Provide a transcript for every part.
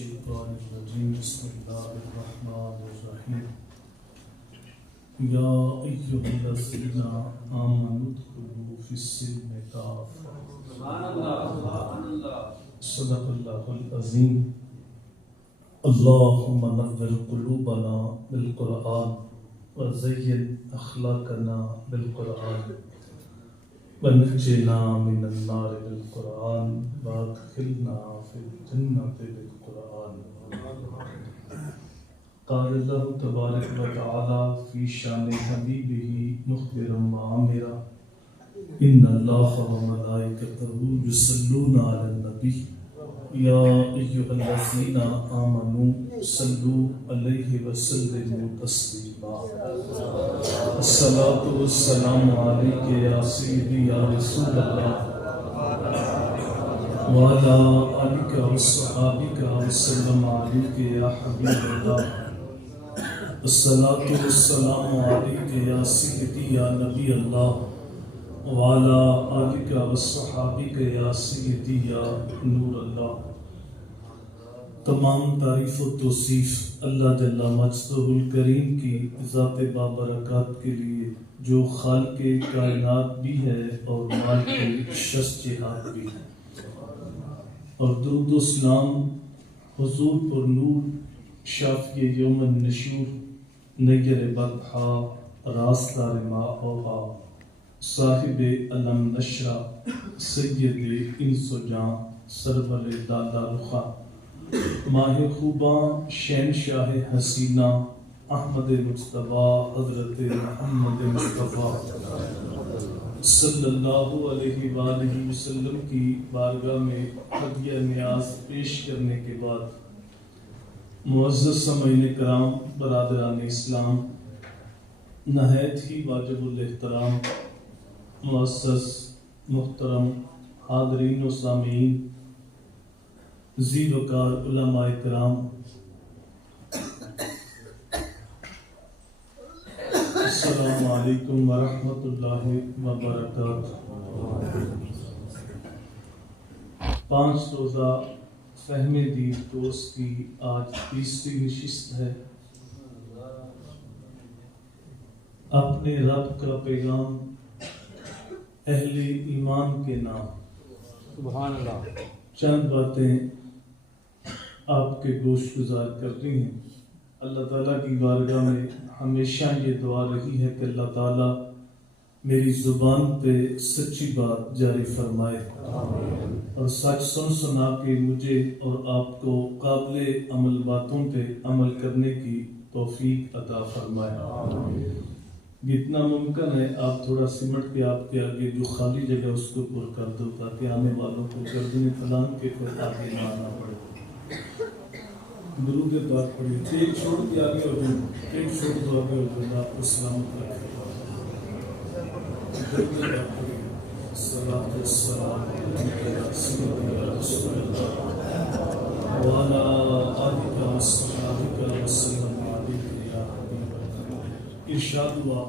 الشيطان الرجيم بسم الله الرحمن الرحيم يا أيها الذين آمنوا ادخلوا في السلم كافة صدق الله العظيم اللهم نور قلوبنا بالقرآن وزين أخلاقنا بالقرآن ونجنا من النار بالقرآن وادخلنا في الجنة بالقرآن. قال الله تبارك وتعالى في شان حبيبه مخبرا وعامرا إن الله وملائكته يصلون على النبي يا أيها الذين آمنوا صلوا عليه وسلموا تسليما. الصلاة والسلام عليك يا سيدي يا رسول الله وعلى آلك وصحابك وسلم عليك يا حبيب الله. الصلاة والسلام عليك يا سيدي يا نبي الله وعلى آلك وصحابك يا سيدي يا نور اللہ. تمام تعریف و توصیف اللہ جل مجدہ الکریم کی ذات بابرکات کے لیے جو خالق کائنات بھی ہے اور مالک شش جہات بھی ہے، اور درود و سلام حضور پر نور شافی یوم النشور نیر بدحا راستار ما اوہا صاحب علم نشرہ سید انس و جان سرور دادا رخا ماہ خوباں شہنشاہ حسینہ احمد مصطفیٰ حضرت محمد مصطفیٰ صلی اللہ علیہ وآلہ وسلم کی بارگاہ میں ہدیہ نیاز پیش کرنے کے بعد معزز سامعین کرام، برادران اسلام، نہایت ہی واجب الاحترام معزز محترم حاضرین و سامعین، ذی وقار علماء کرام، السلام علیکم ورحمۃ اللہ وبرکاتہ. 5 روزہ فہم دین کورس کی آج تیسری نشست ہے. اپنے رب کا پیغام اہل ایمان کے نام. سبحان اللہ. چند باتیں آپ کے گوش گزار کرنی ہیں. اللہ تعالیٰ کی بارگاہ میں ہمیشہ یہ دعا رہی ہے کہ اللہ تعالیٰ میری زبان پہ سچی بات جاری فرمائے اور سچ سن سنا کے مجھے اور آپ کو قابل عمل باتوں پہ عمل کرنے کی توفیق عطا فرمائے. جتنا ممکن ہے آپ تھوڑا سمٹ کے آپ کے آگے جو خالی جگہ اس کو پر کر دو تاکہ آنے والوں کو گردن فلان کے پھر آگے نہ آنا پڑے. درود پاک پڑھیے. ایک چھوڑ کے آگے ہو جائیں، ایک چھوڑ دو آگے ہو جائیں. آپ کو سلامت رکھے. درود پاک پڑھیے. صلاۃ والسلام علی رسول اللہ وعلی آلہ وصحبہ وسلم علیک یا حبیب اللہ. ارشاد ہوا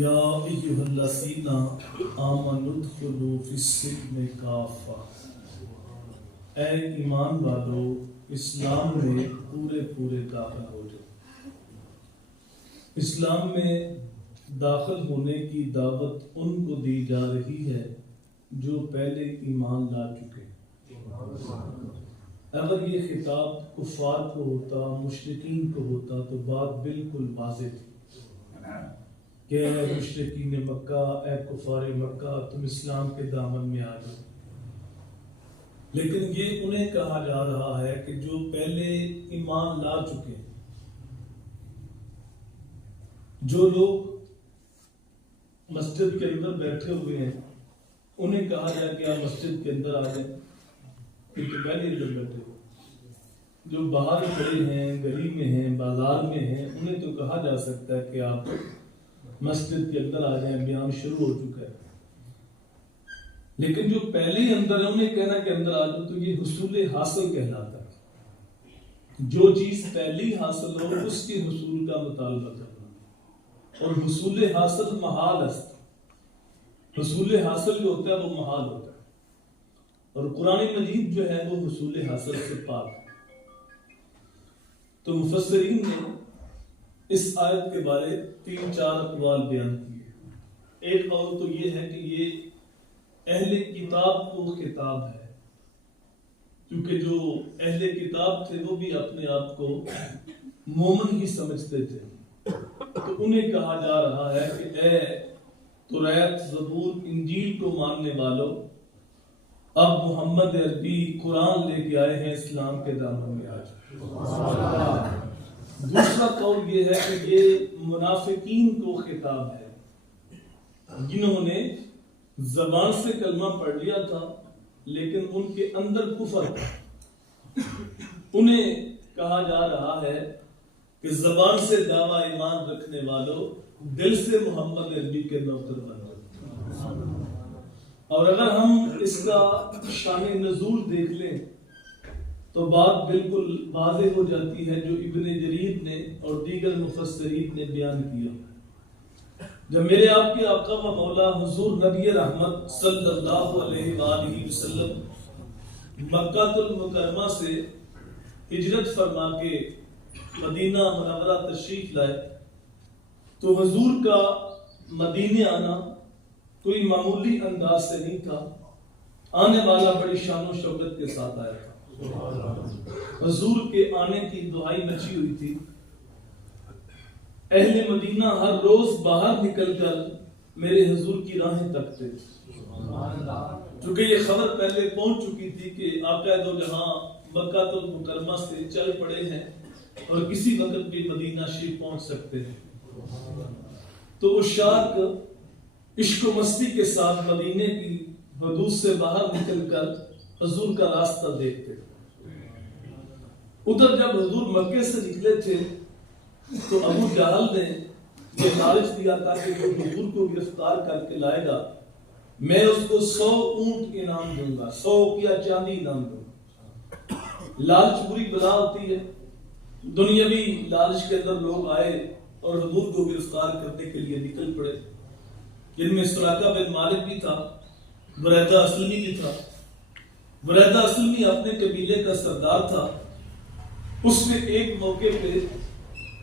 یا ایھا الذین آمنوا ادخلوا فی السلم کافہ. اے ایمان والو، اسلام میں پورے داخل ہو جاؤ. اسلام میں داخل ہونے کی دعوت ان کو دی جا رہی ہے جو پہلے ایمان لا چکے. اگر یہ خطاب کفار کو ہوتا، مشرکین کو ہوتا تو بات بالکل واضح تھی کہ اے مشرکین مکہ، اے کفار مکہ، تم اسلام کے دامن میں آ جاؤ. لیکن یہ انہیں کہا جا رہا ہے کہ جو پہلے ایمان لا چکے. جو لوگ مسجد کے اندر بیٹھے ہوئے ہیں انہیں کہا جائے کہ آپ مسجد کے اندر آ جائیں، کیونکہ پہلے اندر بیٹھے ہوئے. جو باہر کھڑے ہیں، گلی میں ہیں، بازار میں ہیں، انہیں تو کہا جا سکتا ہے کہ آپ مسجد کے اندر آ جائیں، بیان شروع ہو چکا ہے. لیکن جو پہلے اندر ہے انہیں کہنا کہ اندر آ جاؤ تو یہ حصول حاصل کہلاتا ہے. جو چیز پہلی حاصل ہو اس کے حصول کا مطالبہ کرنا، اور حصول حاصل محال است. حصول حاصل جو ہوتا ہے وہ محال ہوتا ہے، اور قرآن مجید جو ہے وہ حصول حاصل سے پاک ہے. تو مفسرین نے اس آیت کے بارے 3-4 اقوال بیان کیے۔ ایک قول تو یہ ہے کہ یہ اہل کتاب کو خطاب ہے، کیونکہ جو اہل کتاب تھے وہ بھی اپنے آپ کو مومن ہی سمجھتے تھے، تو انہیں کہا جا رہا ہے کہ اے توریت، زبور، انجیل کو ماننے والوں، اب محمد عربی قرآن لے کے آئے ہیں، اسلام کے دامن میں آ جائیں۔ دوسرا قول یہ ہے کہ یہ منافقین کو خطاب ہے، جنہوں نے زبان سے کلمہ پڑھ لیا تھا لیکن ان کے اندر کفر تھا۔ انہیں کہا جا رہا ہے کہ زبان سے دعویٰ ایمان رکھنے والوں، دل سے محمد عربی کے نوکر بنو۔ اور اگر ہم اس کا شان نزول دیکھ لیں تو بات بالکل واضح ہو جاتی ہے جو ابن جریر نے اور دیگر مفسرین نے بیان کیا۔ جب میرے آپ کے آقا و مولا حضور نبی رحمت صلی اللہ علیہ وآلہ وسلم مکہ المکرمہ سے ہجرت فرما کے مدینہ منورہ تشریف لائے تو حضور کا مدینے آنا کوئی معمولی انداز سے نہیں تھا، آنے والا بڑی شان و شوکت کے ساتھ آیا تھا۔ حضور کے آنے کی دعائی مچی ہوئی تھی، اہل مدینہ ہر روز باہر نکل کر میرے حضور کی راہیں تکتے، چونکہ یہ خبر پہلے پہنچ چکی تھی کہ آقا دو جہاں مکہ المکرمہ سے چل پڑے ہیں اور کسی وقت بھی مدینہ شریف پہنچ سکتے ہیں۔ تو عشاق عشق و مستی کے ساتھ مدینے کی حدود سے باہر نکل کر حضور کا راستہ دیکھتے۔ ادھر جب حضور مکے سے نکلے تھے تو ابو جہل نے یہ لالچ دیا تھا کہ جو حضور کو گرفتار کر کے لائے گا میں اس کو 100 اونٹ انعام دوں گا، 100 یا چاندی انعام دوں گا۔ لالچ بری بلا ہوتی ہے، دنیاوی لالچ کے اندر لوگ آئے اور حضور کو گرفتار کرنے کے لیے نکل پڑے، جن میں سراقہ بن مالک بھی تھا، بریدہ اسلمی بھی تھا۔ بریدہ اسلمی اپنے قبیلے کا سردار تھا، اس نے ایک موقع پہ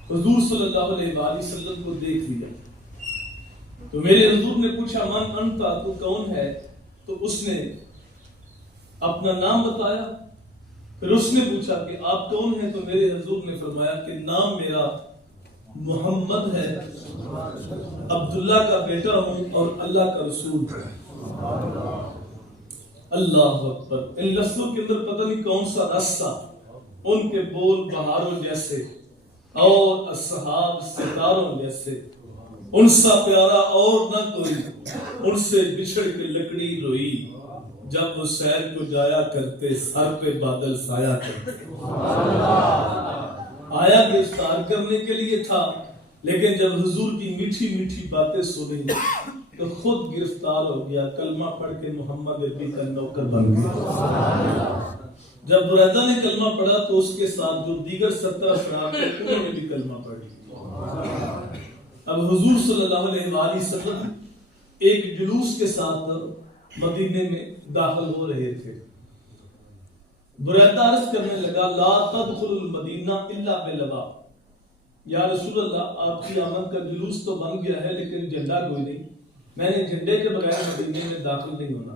حضور صلی اللہ علیہ وآلہ وسلم کو دیکھ لیا تو میرے حضور نے پوچھا من انتا، تو کون ہے؟ تو اس نے اپنا نام بتایا، پھر اس نے پوچھا کہ آپ کون ہیں؟ تو میرے حضور نے فرمایا کہ نام میرا محمد ہے، عبداللہ کا بیٹا ہوں اور اللہ کا رسول ہوں۔ اللہ اکبر۔ ان لفظوں کے اندر پتہ نہیں کون سا رس تھا، ان کے بول بہاروں جیسے اور اصحاب ستاروں جیسے، ان سا پیارا اور نہ کوئی، ان سے بچھڑ کے لکڑی روئی، جب وہ سیر کو جایا کرتے سر پہ بادل سایہ کرتے۔ آیا گرفتار کرنے کے لیے تھا، لیکن جب حضور کی میٹھی میٹھی باتیں سنی تو خود گرفتار ہو گیا، کلمہ پڑھ کے محمد عربی کا نوکر بن گیا۔ جب بریدہ نے کلمہ پڑھا تو اس کے ساتھ جو دیگر 17 افراد تھے انہوں نے بھی کلمہ پڑھ لیا۔ اب حضور صلی اللہ علیہ وآلہ وسلم ایک جلوس کے ساتھ مدینے میں داخل ہو رہے تھے۔ بریدہ عرض کرنے لگا لا تدخل المدینہ الا بلوا، یا رسول اللہ آپ کی آمد کا جلوس تو بن گیا ہے لیکن جھنڈا کوئی نہیں، میں نے جھنڈے کے بغیر مدینے میں داخل نہیں ہونا۔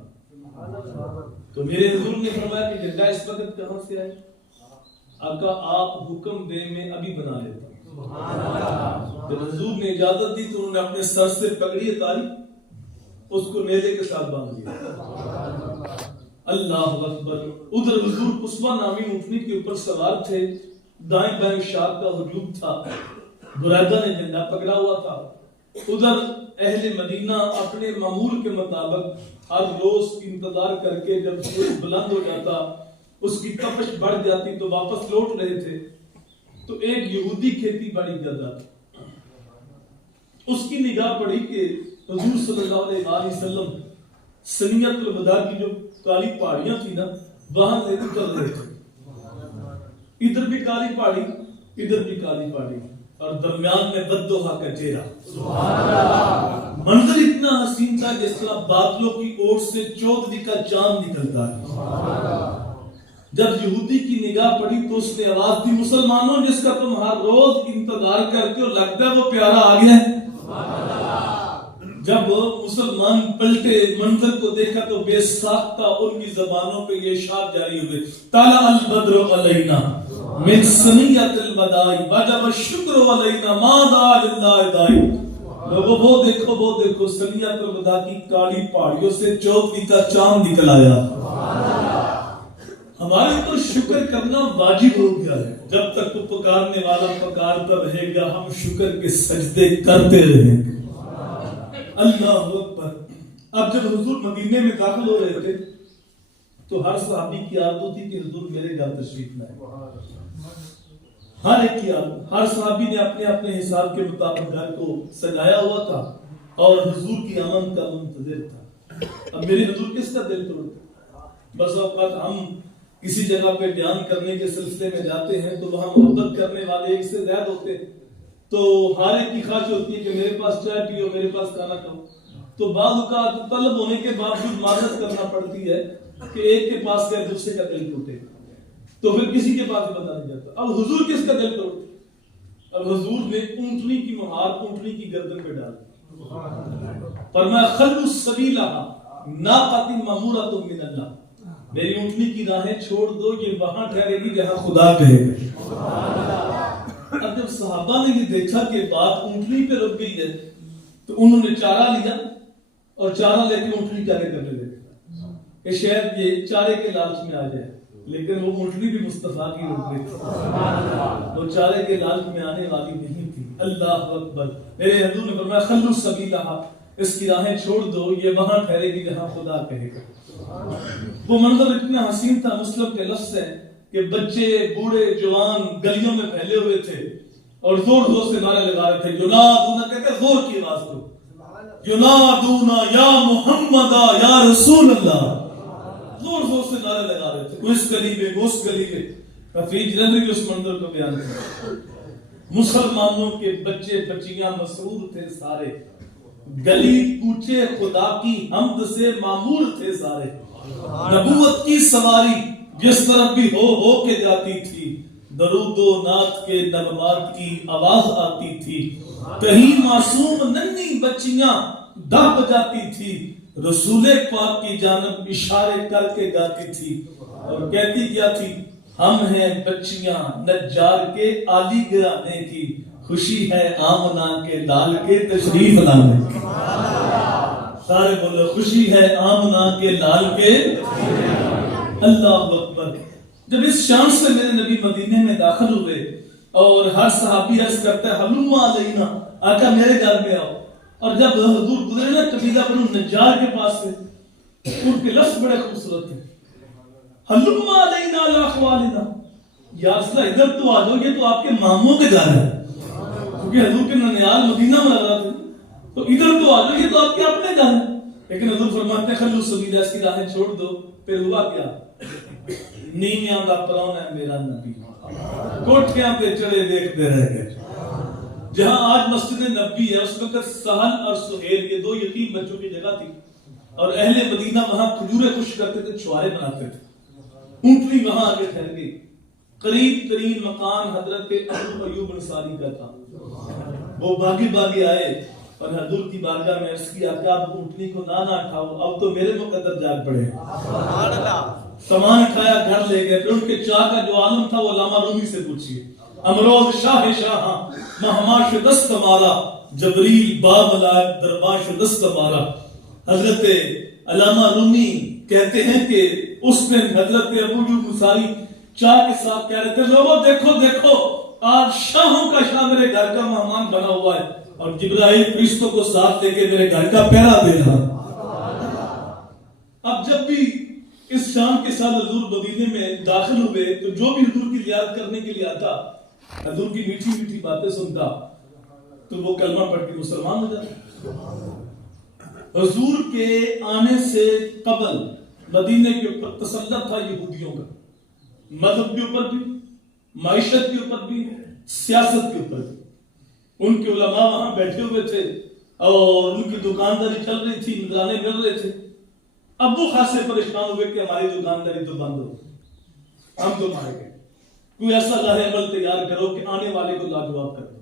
تو میرے حضور نے فرمایا کہ جھنڈا اس وقت کہاں سے آئے؟ آقا آپ حکم دیں میں ابھی بنا لیتا ہوں۔ جب حضور نے اجازت دی تو انہوں نے اپنے سر سے پگڑی اتاری، اس کو نیزے کے ساتھ باندھ لیا۔ اللہ اکبر۔ ادھر حضور قصبہ نامی اونٹنی کے اوپر سوار تھے، دائیں بائیں شاخ کا ہجوم تھا، بریدہ نے جھنڈا پکڑا ہوا تھا۔ ادھر اہل مدینہ اپنے معمول کے مطابق ہر روز انتظار کر کے جب سورج بلند ہو جاتا اس کی تپش بڑھ جاتی تو واپس لوٹ رہے تھے۔ تو ایک یہودی کھیتی باڑی کرتا تھا، اس کی نگاہ پڑی کہ حضور صلی اللہ علیہ وآلہ وسلم سنیت الوداع کی جو کالی پہاڑیاں تھی نا وہاں سے اتر رہے تھے، ادھر بھی کالی پہاڑی ادھر بھی کالی پہاڑی اور درمیان میں بدوہا کا چہرہ۔ منظر اتنا حسین تھا جس طرح بادلوں کی اوٹ سے چودھری کا چاند نکلتا ہے۔ جب یہودی کی نگاہ پڑی تو اس نے آواز دی، مسلمانوں جس کا تم ہر روز انتظار کرتے ہو لگتا ہے وہ پیارا آ گیا ہے۔ جب مسلمان پلٹے منظر کو دیکھا تو بے ساختہ ان کی زبانوں پہ یہ اشعار جاری ہوئے، طلع البدر علینا من ثنیۃ الوداع وجب الشکر علینا ما دعا للہ داعی۔ لوگوں وہ دیکھو ثنیۃ الوداع کی کالی پہاڑیوں سے 14ویں کا چاند نکل آیا۔ ہمارے اوپر شکر کرنا واجب ہو گیا ہے، جب تک تو پکارنے والا پکارتا رہے گا ہم شکر کے سجدے کرتے رہیں گے۔ اللہ اکبر۔ اب جب حضور مدینے میں داخل ہو رہے تھے تو ہر صحابی کی عادت ہوتی کہ حضور میرے گھر تشریف لائیں، ہر ایک کی عادت، ہر صحابی نے اپنے اپنے حساب کے مطابق گھر کو سجایا ہوا تھا اور حضور کی آمد کا منتظر تھا۔ اب میرے حضور کس کا دل توڑتے؟ بس اوقات ہم کسی جگہ پہ بیان کرنے کے سلسلے میں جاتے ہیں تو وہاں محبت کرنے والے ایک سے زیادہ ہوتے ہیں، تو ہر ایک کی خواہش ہوتی ہے کہ میرے پاس چائے پیو، میرے پاس کھانا کھاؤ، تو بعض اوقات طلب ہونے کے باوجود معذرت کرنا پڑتی ہے کہ ایک کے پاس گئے دوسرے کا دل ٹوٹے تو پھر کسی کے پاس بتا نہیں جاتا۔ اب حضور کس کا دل توڑتے؟ اب حضور نے اونٹنی کی مہار اونٹنی کی گردن پہ ڈال دی، فرمایا خلوا السبیلہ ناقۃ مامورۃ من اللہ، میری اونٹنی کی راہیں چھوڑ دو، یہ وہاں ٹھہرے گی جہاں خدا کہے گا۔ اب جب صحابہ نے یہ دیکھا کہ بات اونٹنی پہ رک گئی ہے تو انہوں نے چارہ لیا اور چارہ لے کے اونٹنی چارے کرنے لگے کہ شاید یہ چارے کے لالچ میں آ جائے، لیکن وہ اونٹنی بھی مصطفیٰ کی رک گئی تھی، وہ چارے کے لالچ میں آنے والی نہیں تھی۔ اللہ اکبر۔ میرے حضور نے فرمایا خلوا السبیلہ، اس کی راہیں چھوڑ دو، یہ وہاں ٹھہرے گی جہاں خدا کہے گا۔ وہ منظر اتنا حسین تھا، مسلم کے لفظ ہے کہ بچے بوڑھے جوان گلیوں میں پھیلے ہوئے تھے اور زور زور سے نعرے لگا رہے تھے، ینادون، کہتے ہیں زور کی آواز کو، ینادون یا محمد یا رسول اللہ، زور زور سے نعرے لگا رہے تھے، اس گلی میں اس گلی میں۔ کافی جلندری کے اس منظر کو بیان کیا، مسلمانوں کے بچے بچیاں مسرور تھے سارے، گلی کوچے خدا کی حمد سے معمور تھے سارے، نبوت کی سواری جس طرف بھی ہو کے جاتی تھی، درود و نعت کے نغمات کی آواز آتی تھی، کہیں معصوم ننھی بچیاں دہ بجاتی تھی، رسول پاک کی جانب اشارے کر کے گاتی تھی اور کہتی کیا تھی، ہم ہیں بچیاں نجار کے عالی گرانے کی، خوشی ہے آمنہ کے لال کے تشریف لانے کی۔ سارے بولو خوشی ہے آمنہ کے لال کے۔ اللہ اکبر۔ جب اس شان سے میرے نبی مدینے میں داخل ہوئے اور ہر صحابی عرض کرتا ہے حلم علینا، آقا میرے گھر میں آؤ، اور جب حضور گزرے نا قبیلہ بنو نجار کے پاس سے، ان کے لفظ بڑے خوبصورت ہیں، حلم علینا علی اخوالنا، یا رسول اللہ ادھر تو آ جاؤ، یہ تو آپ کے ماموں کے گھر ہے، کیونکہ حضور کے ننیال مدینہ میں لگا تھے، تو ادھر تو آ جاؤ، یہ تو آپ کے اپنے گھر ہے، لیکن حضور فرماتے ہیں خلوا السبیلہ، اس کی راہیں چھوڑ دو۔ پھر ہوا کیا؟ نیمیاں دا پراؤن ہے میرا نبی، کوٹھیاں پہ چڑھے دیکھتے رہ گئے۔ جہاں آج مسجد نبی ہے اس وقت سہل اور سہیل یہ دو یتیم بچوں کی جگہ تھی، اور اہل مدینہ وہاں کھجورے خشک کرتے تھے، چھوارے بناتے تھے، اونٹنی وہاں آگے ٹھہر گئی۔ قریب ترین مکان حضرت ابو ایوب انصاری کا تھا، وہ باغی باغی آئے اور حضور کی بارگاہ میں عرض کیا کہ آپ اونٹنی کو نہ اٹھاؤ، اب تو میرے مقدر جاگ پڑے۔ سامان اٹھایا گھر لے گئے، پھر ان کے چاہ کا جو عالم تھا وہ علامہ رومی سے پوچھیے، امروز شاہ شاہاں مہما شدست مارا، جبریل با ملائک دربار شدست مارا۔ حضرت علامہ رومی کہتے ہیں کہ اس میں حضرت ابو ایوب انصاری چاہ کے ساتھ کہہ رہے تھے، لوگوں دیکھو دیکھو آج شاہوں کا شاہ میرے گھر کا مہمان بنا ہوا ہے اور جبرائیل فرشتوں کو ساتھ لے کے میرے گھر کا پہرا دے رہا۔ اب جب بھی اس شان کے ساتھ حضور مدینے میں داخل ہوئے تو جو بھی حضور کی زیارت کرنے کے لیے آتا، حضور کی میٹھی میٹھی باتیں سنتا تو وہ کلمہ پڑھ کے مسلمان ہو جاتا۔ حضور کے آنے سے قبل مدینے کے اوپر تسلط تھا یہودیوں کا، مذہب کے اوپر بھی، معیشت کے اوپر بھی، سیاست کے اوپر بھی۔ ان کے علماء وہاں بیٹھے ہوئے تھے اور ان کی دکانداری چل رہی تھی، نگرانے مل رہے تھے۔ اب وہ خاصے پریشان ہوئے کہ ہماری دکانداری تو بند ہو، ہم تو مارے گئے، کوئی ایسا لاہ عمل تیار کرو کہ آنے والے کو لاجواب کر دو،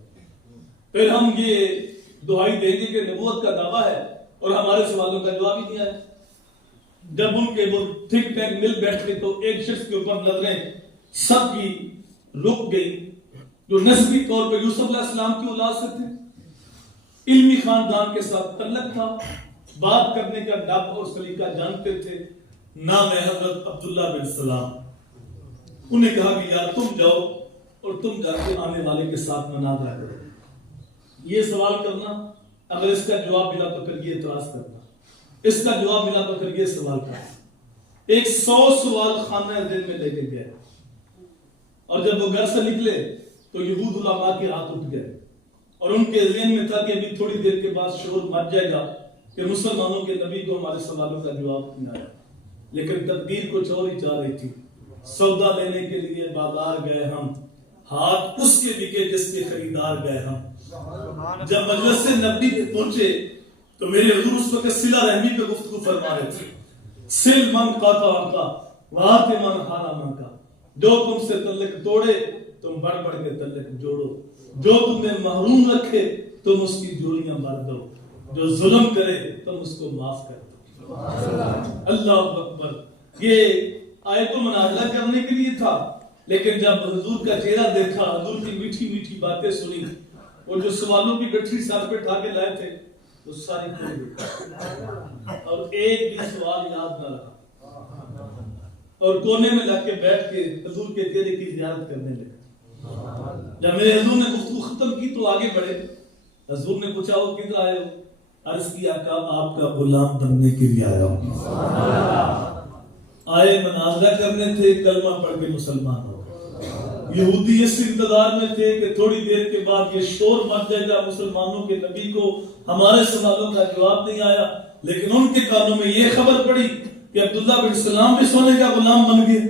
پھر ہم یہ دعائی دیں گے کہ نبوت کا دعویٰ ہے اور ہمارے سوالوں کا جواب ہی نہیں آیا۔ جب ان کے وہ تھنک ٹینک مل بیٹھ گئے تو ایک شخص کے اوپر نظریں سب کی رک گئی جو نسبی طور پہ یوسف علیہ السلام کی اولاد سے تھے، علمی خاندان کے ساتھ تعلق تھا، بات کرنے کا ڈب اور سلیقہ جانتے تھے، نام ہے حضرت عبداللہ بن سلام۔ انہیں کہا کہ یار تم جاؤ اور تم جا کے آنے والے کے ساتھ مناظرہ کرو۔ یہ سوال کرنا، اگر اس کا جواب ملا تو پھر یہ اعتراض کرنا، اس کا جواب ملا تو پھر یہ سوال کرنا۔ 100 سوال خانہ ذہن میں لے کے گئے، اور جب وہ گھر سے نکلے تو یہود علماء کے ہاتھ اٹھ گئے، اور ان کے ذہن میں تھا کہ ابھی تھوڑی دیر کے بعد شور مچ جائے گا کہ مسلمانوں کے نبی کو ہمارے سوالوں کا جواب نہیں آیا۔ لیکن تقدیر کچھ اور ہی چاہ رہی تھی۔ سودا لینے کے لیے بازار گئے ہم، ہاتھ اس کے بکے جس کے خریدار گئے ہم۔ جب مجلس نبی پہ پہنچے تو میرے حضور اس وقت صلہ رحمی پہ گفتگو فرما رہے تھے۔ سل من قاطع کا وات من حرام کا، جو تم سے تعلق توڑے تم بڑھ بڑھ کے تعلق جوڑو، جو تمہیں محروم رکھے تم اس کی جوڑیاں بھر دو، جو ظلم کرے تم اس کو معاف کر دو۔ اللہ اکبر۔ یہ آیت منازلہ کرنے کے لیے تھا، لیکن جب حضور کا چہرہ دیکھا، حضور کی میٹھی میٹھی باتیں سنی، اور جو سوالوں کی گٹھری سر پہ اٹھا کے لائے تھے وہ ساری کھل گئی، اور ایک بھی سوال یاد نہ رہا، اور کونے میں لگ کے بیٹھ کے حضور کے چہرے کی زیارت کرنے لگے۔ جب میرے حضور نے گفتگو ختم کی تو آگے بڑھے، حضور نے پوچھا وہ کدھر آئے ہو؟ عرض کیا کہ آپ کا غلام بننے کے لیے آیا ہوں۔ آئے مناظرہ کرنے تھے، کلمہ پڑھ کے مسلمان ہو۔ یہودی اس انتظار میں تھے کہ تھوڑی دیر کے بعد یہ شور مچ جائے گا، مسلمانوں کے نبی کو ہمارے سوالوں کا جواب نہیں آیا، لیکن ان کے کانوں میں یہ خبر پڑی کہ عبداللہ بن سلام بھی سونے کا غلام بن گئے۔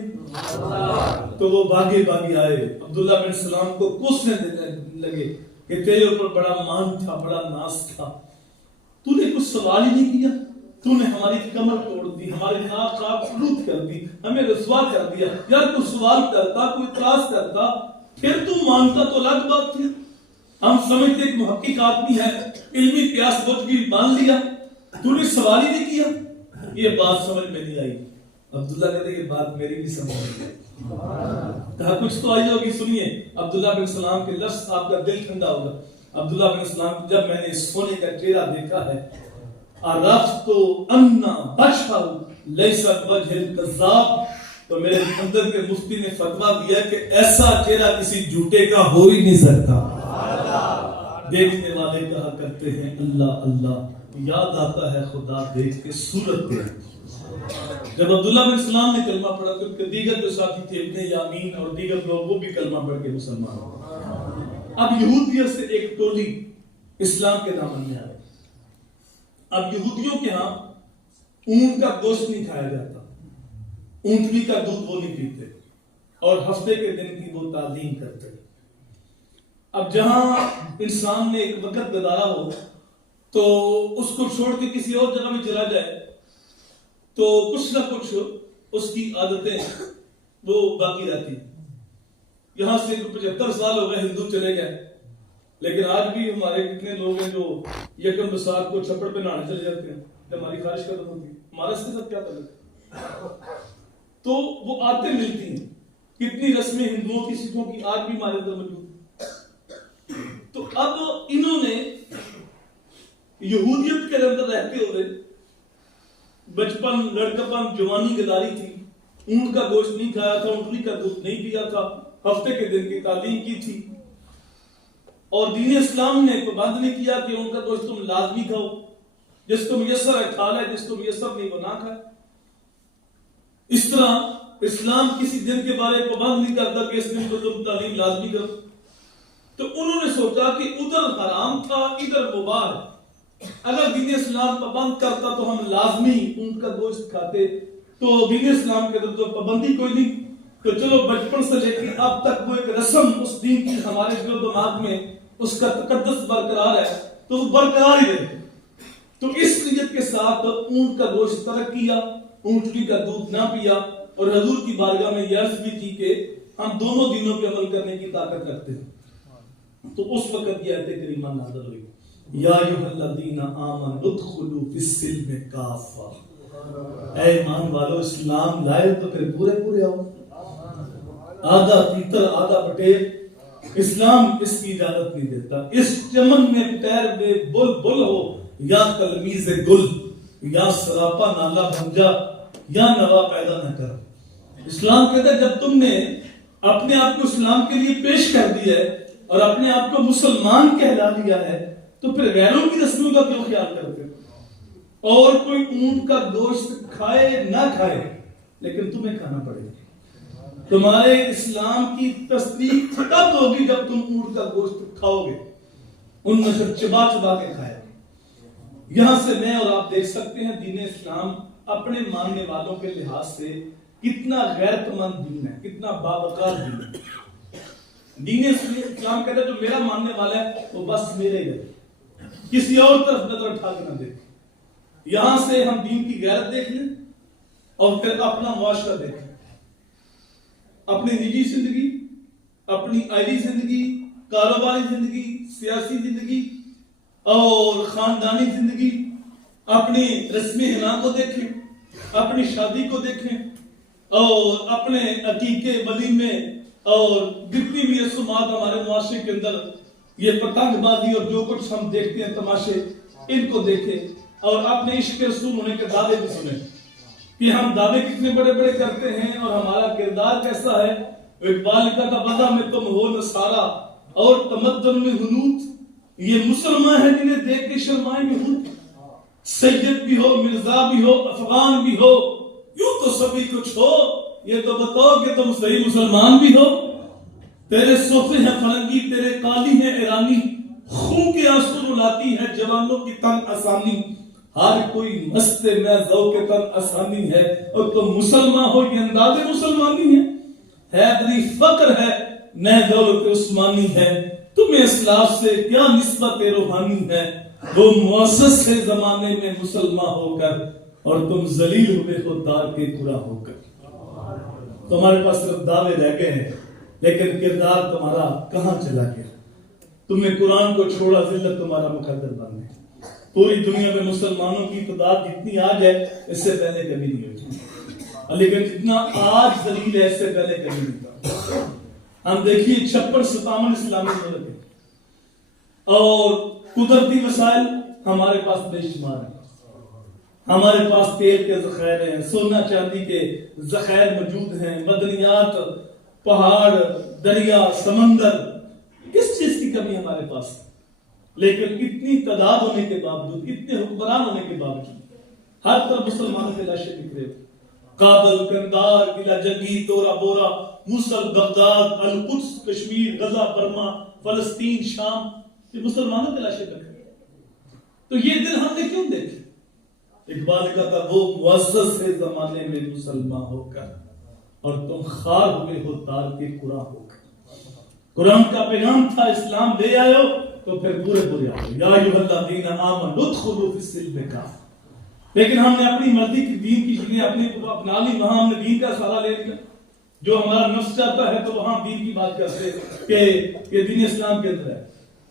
تو وہ بھاگے بھاگے آئے، عبداللہ بن سلام کو کوسنے دینے لگے کہ تیرے اوپر بڑا مان تھا، بڑا ناز تھا، تو نے کچھ سوال ہی نہیں کیا، تو نے ہماری کمر توڑ دی، ہماری ناک آلود کر دی، ہمیں رسوا کر دیا۔ یار کوئی سوال کرتا، کوئی اعتراض کرتا، پھر تو مانتا تو الگ بات تھی۔ ہم سمجھتے ایک محقق آدمی ہے، علمی پیاس بجھ گئی مان لیا، تو نے سوال ہی نہیں کیا۔ یہ بات سمجھ میں نہیں آئی۔ عبداللہ کہتے ہیں یہ بات میری بھی سمجھ نہیں آئی۔ کہا کچھ تو آئی ہوگی، سنیے۔ عبداللہ بن سلام کے لفظ آپ کا دل ٹھنڈا ہوگا۔ عبداللہ بن سلام، جب میں نے سونے کا چہرہ دیکھا ہے، عرفت ان بشر لیس وجہ الکذاب، تو میرے اندر کے مفتی نے فتویٰ دیا کہ ایسا چہرہ کسی جھوٹے کا ہو ہی نہیں سکتا۔ دیکھنے والے کہا کرتے ہیں اللہ اللہ، یاد آتا ہے خدا دیکھ کے صورت پہ۔ جب عبداللہ بن سلام نے کلمہ پڑھا تو ان کے دیگر جو ساتھی تھے ابن یامین اور دیگر لوگ وہ بھی کلمہ پڑھ کے مسلمان ہوئے۔ اب یہودیت سے ایک ٹولی اسلام کے دامن میں آئے۔ اب یہودیوں کے ہاں اونٹ کا گوشت نہیں کھایا جاتا، اونٹنی کا دودھ وہ نہیں پیتے، اور ہفتے کے دن کی وہ تعظیم کرتے۔ اب جہاں انسان نے ایک وقت گزارا ہو تو اس کو چھوڑ کے کسی اور جگہ میں چلا جائے تو کچھ نہ کچھ اس کی عادتیں وہ باقی رہتی۔ یہاں سے 75 سال ہو گئے ہندو چلے گئے، لیکن آج بھی ہمارے کتنے لوگ ہیں جو یکم بساط کو چھپڑ پہ نہانے چلے جاتے ہیں جب ہماری خواہش ختم ہوتی ہے۔ ہمارا اس کے ساتھ کیا تعلق ہے؟ تو وہ عادتیں ملتی ہیں، کتنی رسمیں ہندوؤں کی سکھوں کی آج بھی ہمارے اندر موجود ہیں۔ تو اب انہوں نے یہودیت کے اندر رہتے ہوئے بچپن، لڑکپن، جوانی گزاری تھی، اونٹ کا گوشت نہیں کھایا تھا، اونٹنی کا دودھ نہیں پیا تھا، ہفتے کے دن کی تعلیم کی تھی، اور دین اسلام نے پابند نہیں کیا کہ اونٹ کا گوشت تم لازمی کھاؤ، جس کو میسر ہے کھا لے، جس کو میسر نہیں وہ نہ کھائے۔ اس طرح اسلام کسی دن کے بارے پابند نہیں کرتا کہ اس دن کو تم تعلیم لازمی کرو۔ تو انہوں نے سوچا کہ ادھر حرام تھا، ادھر مباح ہے، اگر دین اسلام پابند کرتا تو ہم لازمی اونٹ کا گوشت کھاتے، تو دین اسلام کے اندر تو پابندی کوئی نہیں، تو چلو بچپن سے لے کے اب تک وہ ایک رسم اس دین کی ہمارے دل و دماغ میں اس کا تقدس برقرار ہے، تو وہ برقرار ہی رہے۔ تو اس نیت کے ساتھ اونٹ کا گوشت ترک کیا، اونٹنی کا دودھ نہ پیا، اور حضور کی بارگاہ میں یہ عرض بھی کی کہ ہم دونوں دینوں پہ عمل کرنے کی طاقت رکھتے ہیں، تو اس وقت یہ آیت کریمہ نازل ہوئی، یا ایھا الذین آمنوا ادخلوا فی السلم کافہ، اے ایمان والو اسلام لائے تو پھر پورے پورے آؤ، آدھا تیتر آدھا بٹیر اسلام اس کی اجازت نہیں دیتا۔ اس چمن میں پیر میں بل بل ہو یا تلمیذ گل، یا سراپا نالا بن جا یا نوا پیدا نہ کر۔ اسلام کہتا ہے جب تم نے اپنے آپ کو اسلام کے لیے پیش کر دیا ہے اور اپنے آپ کو مسلمان کہلا لیا ہے تو پھر غیروں کی رسموں کا کیوں خیال کرتے ہو؟ اور کوئی اونٹ کا گوشت کھائے نہ کھائے لیکن تمہیں کھانا پڑے گا۔ تمہارے اسلام کی تصدیق تب ہوگی جب تم اونٹ کا گوشت کھاؤ گے، ان میں سے چبا چبا کے کھائے۔ یہاں سے میں اور آپ دیکھ سکتے ہیں دین اسلام اپنے ماننے والوں کے لحاظ سے کتنا غیرت مند دین ہے، کتنا باوقار دین ہے۔ دین اسلام کہتا ہے جو میرا ماننے والا ہے وہ بس میرے ہی ہے، کسی اور طرف نظر اٹھا کے نہ دیکھیں۔ یہاں سے ہم دین کی غیرت دیکھ لیں اور پھر اپنا معاشرہ دیکھیں، اپنی نجی زندگی، اپنی عائلی زندگی، کاروباری زندگی، سیاسی زندگی اور خاندانی زندگی، اپنی رسم حنا کو دیکھیں، اپنی شادی کو دیکھیں اور اپنے عقیقے ولیمے اور جتنی بھی رسومات ہمارے معاشرے کے اندر یہ پتنگ بازی اور جو کچھ ہم دیکھتے ہیں تماشے، ان کو دیکھیں اور اپنے عشق رسول ہونے کے دعوے بھی سنیں کہ ہم دعوے کتنے بڑے بڑے کرتے ہیں اور ہمارا کردار کیسا ہے۔ اقبال کا وضع میں تم ہو نصارا اور تمدن میں ہنوت، یہ مسلمان ہیں جنہیں دیکھ کے شرمائیں یہود، سید بھی ہو مرزا بھی ہو افغان بھی ہو یوں تو سبھی کچھ ہو، یہ تو بتاؤ کہ تم صحیح مسلمان بھی ہو۔ تیرے صوفے ہیں فرنگی، تیرے قالی ہیں ایرانی، خون کے آنسو رلاتی ہے جوانوں کی تن آسانی، ہر کوئی مست میں ذوق تن آسانی ہے، اور تم مسلمان ہو یہ انداز مسلمانی ہے۔ حیدری فقر ہے نہ دولت عثمانی ہے، تمہیں اسلاف سے کیا نسبت روحانی ہے، وہ مؤسس ہے زمانے میں مسلمان ہو کر اور تم ذلیل ہوئے ہو دار کے قرا ہو کر۔ تمہارے پاس صرف دعوے رہ گئے ہیں لیکن کردار تمہارا کہاں چلا گیا؟ تم نے قرآن کو چھوڑا، ذلت تمہارا مقدر بن گئی۔ پوری دنیا میں مسلمانوں کی تعداد جتنی آج ہے اس سے پہلے کبھی نہیں ہوئی، لیکن جتنا آج ذلیل ہے اس سے پہلے کبھی نہیں تھا۔ ہم دیکھیے 56-57 اسلامی ملک ہیں اور قدرتی وسائل ہمارے پاس بے شمار ہیں، ہمارے پاس تیل کے ذخائر ہیں، سونا چاندی کے ذخائر موجود ہیں، مدنیات، پہاڑ، دریا، سمندر، کس چیز کی کمی ہمارے پاس ہے؟ لیکن اتنی تعداد ہونے کے باوجود، اتنے حکمران ہونے کے باوجود ہر طرف مسلمانوں کے لاشیں بکھرے ہوئے، کابل، کندار، قلعہ جنگی، تورا بورا، موصل، بغداد، القدس، کشمیر، غزہ، برما، فلسطین، شام، یہ مسلمانوں کے لاشیں بکھرے۔ تو یہ دن ہم نے کیوں دیکھے؟ اقبال کا تھا وہ معزز ہے زمانے میں مسلمان ہو کر اور تم خار ہوئے ہو دار کے قرا ہو کر۔ قرآن کا پیغام تھا اسلام لے آئے ہو تو پھر پورے پورے آئے، یا ایھا الذین آمنوا ادخلوا فی السلم کافہ۔ لیکن ہم نے اپنی مرضی کی دین کی شکلیں اپنی اپنا لی، وہاں ہم نے دین کا سہارا لے لیا، جو ہمارا نفس چاہتا ہے تو وہاں دین کی بات کرتے کہ دین اسلام کے اندر ہے،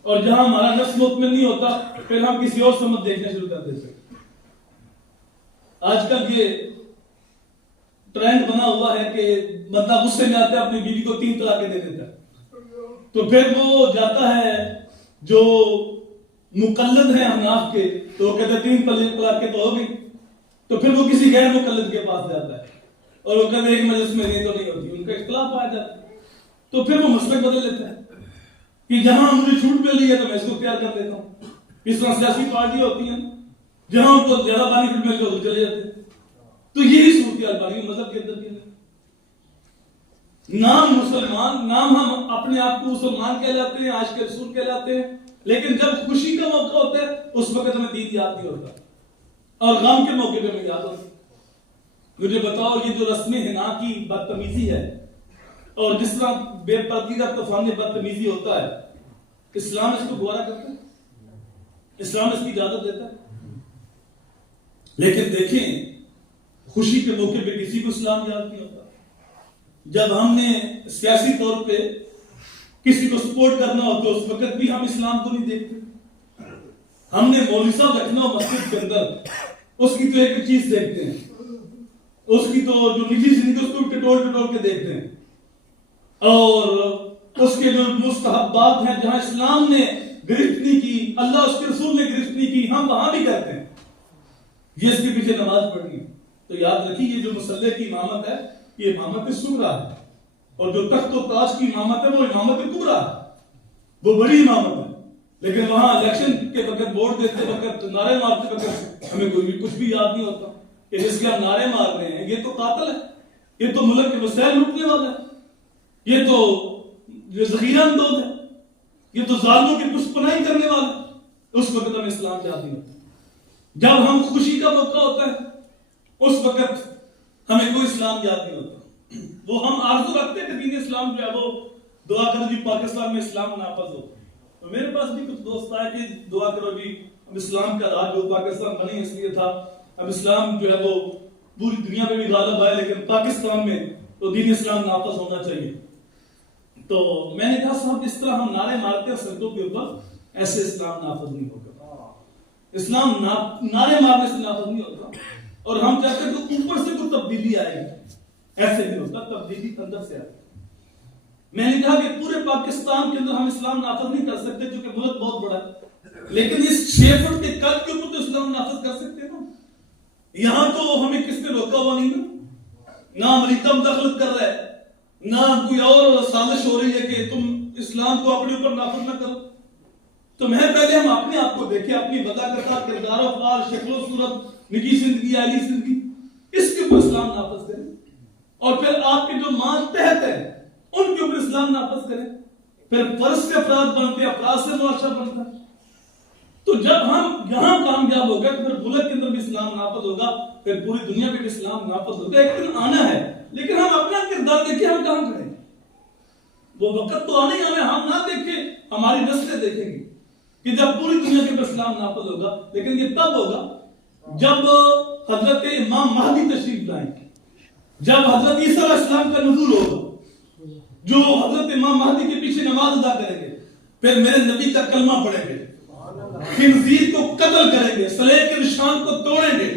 اور جہاں ہمارا نفس مطمئن نہیں ہوتا پھر ہم کسی اور سمت دیکھنا شروع کر دیتے ہیں۔ آج کل یہ ٹرینڈ بنا ہوا ہے کہ بندہ غصے میں آتا ہے اپنی بیوی کو 3 طلاقیں دے دیتا ہے، تو پھر وہ جاتا ہے جو مقلد ہیں حناف کے تو وہ کہتے ہیں 3 طلاقیں تو ہو گئی، تو پھر وہ کسی غیر مقلد کے پاس جاتا ہے اور وہ کہتے ہیں ایک مجلس میں یہ تو نہیں ہوتی، ان کا اختلاف پایا جاتا ہے، تو پھر وہ مسلک بدل لیتا ہے کہ جہاں مجھے چھوٹ مل رہی ہے تو میں اس کو اختیار کر لیتا ہوں۔ اس طرح سیاسی پارٹیاں ہوتی ہیں جہاں ان کو زیادہ بینیفٹ مل جائے چلے جاتے ہیں، تو یہی صورتحال بنی مذہب کے اندر کی۔ نام مسلمان، نام ہم اپنے آپ کو مسلمان کہلاتے ہیں، عاشق رسول کہلاتے ہیں، لیکن جب خوشی کا موقع ہوتا ہے اس وقت ہمیں دین یاد نہیں ہوتا اور غم کے موقع پہ ہمیں یاد ہوتا ہے۔ مجھے بتاؤ یہ جو رسم حنا کی بدتمیزی ہے اور جس طرح بے پردگی کا طوفان بدتمیزی ہوتا ہے، اسلام اس کو گوارا کرتا ہے؟ اسلام اس کی اجازت دیتا ہے؟ لیکن دیکھیں خوشی کے موقع پہ کسی کو اسلام یاد نہیں ہوتا، جب ہم نے سیاسی طور پہ کسی کو سپورٹ کرنا ہو تو اس وقت بھی ہم اسلام کو نہیں دیکھتے. ہم نے مولوی صاحب رکھنا ہو مسجد کے اندر، اس کی تو ایک چیز دیکھتے ہیں، اس کی تو جو نجی زندگی اس کو ٹٹول کے دیکھتے ہیں، اور اس کے جو مستحبات ہیں جہاں اسلام نے گرفت نہیں کی، اللہ اس کے رسول نے گرفت نہیں کی، ہم وہاں بھی کرتے ہیں. یہ اس کے پیچھے نماز پڑھنی. تو یاد رکھیے یہ جو مصلی کی امامت ہے یہ امامت صغریٰ ہے، اور جو تخت و تاج کی امامت ہے وہ امامت کبریٰ ہے، وہ بڑی امامت ہے. لیکن وہاں الیکشن کے وقت ووٹ دیتے وقت نعرے مارتے وقت ہمیں کچھ بھی یاد نہیں ہوتا کہ جس کے ہم نعرے مار رہے ہیں یہ تو قاتل ہے، یہ تو ملک کے وسائل لوٹنے والا ہے، یہ تو ذخیرہ اندوز ہے، یہ تو ظالموں کی پشپناہی کرنے والا ہے. اس وقت ہمیں اسلام یاد نہیں ہوتا. جب ہم خوشی کا موقع ہوتا ہے اس وقت ہمیں کوئی اسلام یاد نہیں ہوتا. وہ ہم آرزو رکھتے ہیں کہ دین اسلام جو ہے وہ دعا کرو جی پاکستان میں اسلام نافذ ہو. تو میرے پاس بھی کچھ دوست آئے کہ دعا کرو جی اب اسلام کا راج جو پاکستان بنی اس لیے تھا، اب اسلام جو ہے وہ پوری دنیا میں بھی غالب آئے لیکن پاکستان میں تو دین اسلام نافذ ہونا چاہیے. تو میں نے کہا صاحب اس طرح ہم نعرے مارتے ہیں سڑکوں کے اوپر، ایسے اسلام نافذ نہیں ہوگا. اسلام نعرے مارنے سے نافذ نہیں ہوتا، اور ہم چاہتے ہیں کہ اوپر سے کوئی تبدیلی آئے گی، ایسے نہیں ہوتا. تبدیلی اندر سے آتی. میں نے کہا کہ پورے پاکستان کے اندر ہم اسلام نافذ نہیں کر سکتے کیونکہ ملک بہت بڑا ہے، لیکن اس 6 فٹ کے قد کے اوپر تو اسلام نافذ کر سکتے ہیں نا. یہاں تو ہمیں کس نے روکا ہوا نہیں نا، نہ امریکہ مداخلت کر رہا ہے، نہ کوئی اور سازش ہو رہی ہے کہ تم اسلام کو اپنے اوپر نافذ نہ کرو. تو میں پہلے ہم اپنے آپ کو دیکھیں، اپنی وضاحت، کردار و افعال، شکل و صورت، نجی زندگی، عالی زندگی، اس کے اوپر اسلام نافذ کریں، اور پھر آپ کے جو ماتحت ہیں ان کے اوپر اسلام نافذ کریں. پھر فرض سے افراد بنتے ہیں، افراد سے معاشرہ بنتا ہے. تو جب ہم یہاں کامیاب ہو گئے تو پھر ملک کے اندر بھی اسلام نافذ ہوگا، پھر پوری دنیا میں بھی اسلام نافذ ہوگا. ایک دن آنا ہے، لیکن ہم اپنا کردار دیکھیں ہم کہاں کھڑے ہیں. وہ وقت تو آنا ہی آنا ہے، ہم نہ دیکھیں ہماری نسلیں دیکھیں گی کہ جب پوری دنیا کے اوپر اسلام نافذ ہوگا. لیکن یہ تب ہوگا جب حضرت امام مہدی تشریف لائیں گے، جب حضرت عیسیٰ علیہ السلام کا نزول ہوگا، جو حضرت امام مہدی کے پیچھے نماز ادا کریں گے، پھر میرے نبی کا کلمہ پڑھیں گے، خنزیر کو قتل کریں گے، صلیب کے نشان کو توڑیں گے،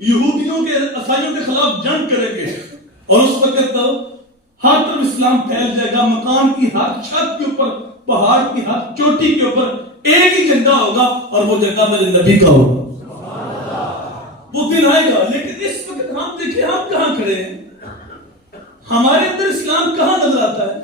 یہودیوں کے عیسائیوں کے خلاف جنگ کریں گے، اور اس وقت ہر طرف اسلام پھیل جائے گا. مکان کی ہر چھت کے اوپر، پہاڑ کی ہر چوٹی کے اوپر ایک ہی جھنڈا ہوگا، اور وہ جھنڈا میرے نبی کا ہوگا. وہ دن آئے گا. لیکن اس وقت ہم دیکھیں ہم کہاں کھڑے ہیں، ہمارے اندر اسلام کہاں نظر آتا ہے.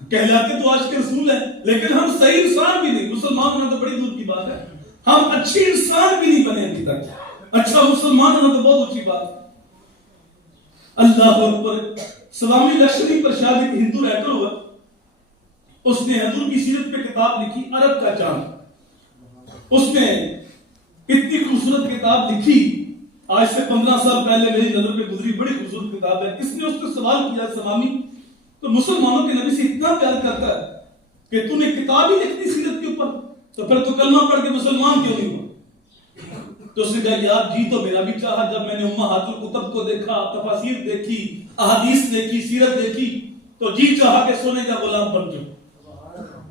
کہلاتے تو آج کے رسول ہیں لیکن ہم صحیح انسان بھی نہیں. مسلمان ہونا تو بڑی دور کی بات ہے، ہم اچھی انسان بھی نہیں بنے ابھی تک. اچھا مسلمان ہونا تو بہت اچھی بات ہے. اللہ اکبر. سوامی لکشمی پرساد ایک ہندو رائٹر ہوا، اس نے حضور کی سیرت پہ کتاب لکھی عرب کا چاند. اس نے اتنی خوبصورت کتاب لکھی، آج سے 15 سال پہلے میری نظر پہ گزری، بڑی خوبصورت کتاب ہے. اس نے اس سے سوال کیا سوامی تو مسلمانوں کے نبی سے اتنا پیار کرتا ہے کہ تو نے کتاب ہی لکھتی سیرت کے اوپر، تو پھر تو کلمہ پڑھ کے مسلمان کیوں نہیں ہوا؟ تو اس نے کہا یار جی تو میرا بھی چاہا، جب میں نے امہات الکتب کو دیکھا، تفاسیر دیکھی، احادیث دیکھی، سیرت دیکھی، تو جی چاہا کہ سونے کا غلام بن جاؤں.